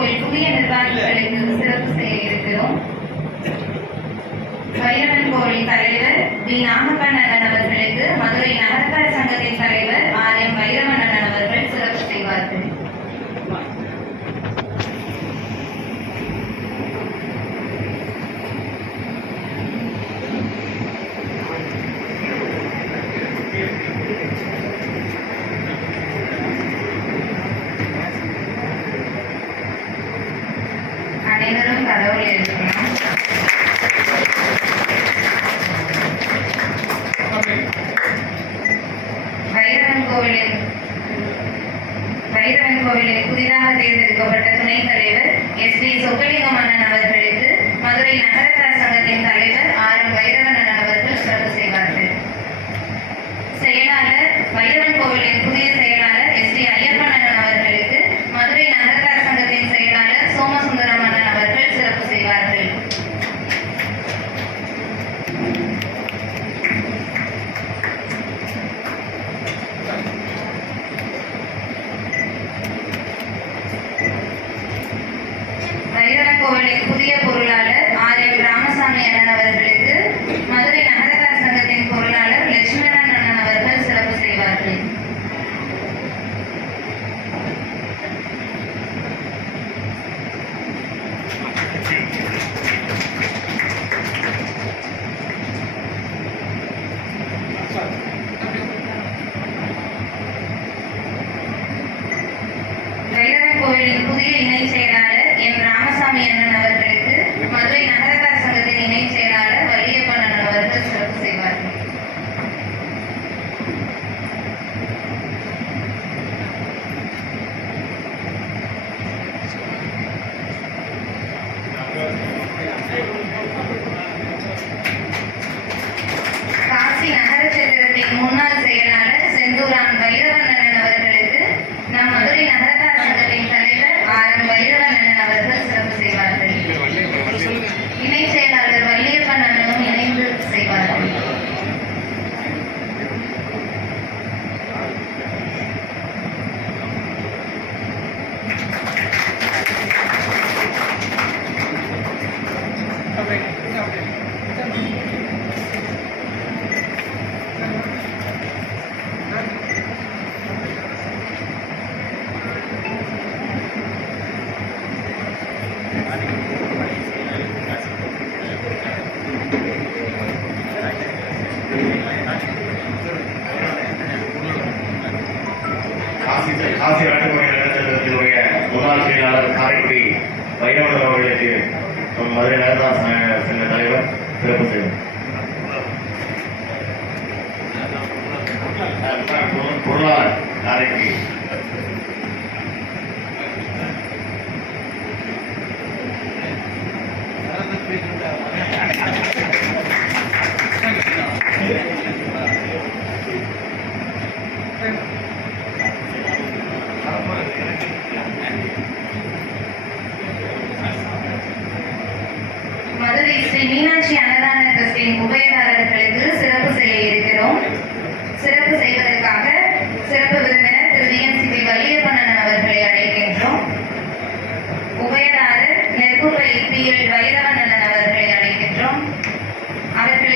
கோவில் புதிய நிர்வாகிகளுக்கு சிறப்பு செய்ய இருக்கிறோம். வைரவன் கோவில் தலைவர் வி நாகப்பண்ணன் அவர்களுக்கு மதுரை நகர்த்தார் சங்கத்தின் தலைவர் ஆர் எம் வைரவன் துணைத் தலைவர் எஸ் பி சொக்கலிங்கம் அண்ணன் அவர்களுக்கு மதுரை நகர வைரவன் புதிய பொருளாளர் ஆர். எம். ராமசாமி அண்ணன் அவர்களுக்கு மதுரை நகரத்தார் சங்கத்தின் பொருளாளர் லட்சுமணன் அண்ணன் அவர்கள் சிறப்பு செய்வார்கள். வைரவன் கோவிலின் புதிய இணைச் செயலாளர் என் ராமசாமி அண்ணன் அவர்கள் காசி காசி நாட்டுமொழி முன்னாள் செயலாளர் காரைக்குடி வைரவன் அவர்களுக்கு மதுரை நகரதாஸ் சங்க தலைவர் சிறப்பு செய்வார் பொருளாளர் காரைக்குடி ஸ்ரீ மீனாட்சி அன்னதான ட்ரஸ்டின் உபயதாரர்களுக்கு சிறப்பு செய்ய இருக்கிறோம். சிறப்பு செய்வதற்காக சிறப்பு விருந்தினர் திரு விஎன்சிபி வல்லியப்பண்ணன் அவர்களை அழைக்கின்றோம். உபயதாரர் நெற்குப்பை பி எல் வைரவண்ணன் அவர்களை அழைக்கின்றோம். அவர்கள்